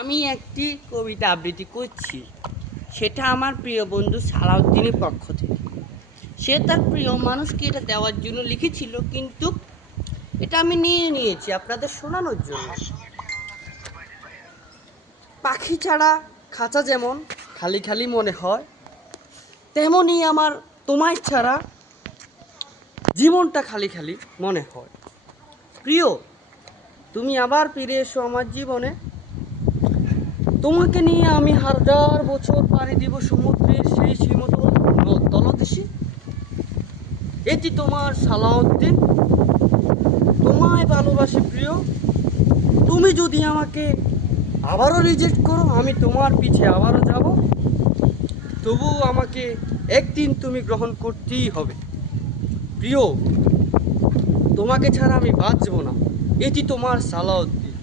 আমি একটি কবিতা আবৃত্তি করছি। সেটা আমার প্রিয় বন্ধু সালাউদ্দিনের পক্ষ থেকে। সে তার প্রিয় মানুষকে এটা দেওয়ার জন্য লিখেছিল, কিন্তু এটা আমি নিয়ে নিয়েছি আপনাদের শোনানোর জন্য। পাখি ছাড়া খাঁচা যেমন খালি খালি মনে হয়, তেমনই আমার তোমায় ছাড়া জীবনটা খালি খালি মনে হয়। প্রিয়, তুমি আবার ফিরে এসো আমার জীবনে। তোমাকে নিয়ে আমি হাজার বছর পাড়ি দিব সমুদ্রের সেই সমতল তলদেশে। এটি তোমার সালাউদ্দিন, তোমায় ভালোবাসি প্রিয়। তুমি যদি আমাকে আবারও রিজেক্ট করো, আমি তোমার পিছে আবারও যাব। তবুও আমাকে একদিন তুমি গ্রহণ করতেই হবে প্রিয়। তোমাকে ছাড়া আমি বাঁচব না। এটি তোমার সালাউদ্দিন।